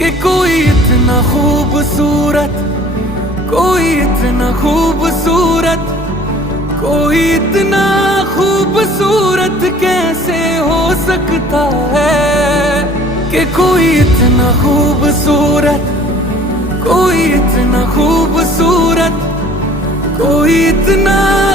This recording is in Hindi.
कि कोई इतना खूबसूरत, कोई इतना खूबसूरत, कोई इतना खूबसूरत कैसे हो सकता है। कि कोई इतना खूबसूरत, कोई इतना खूबसूरत, कोई इतना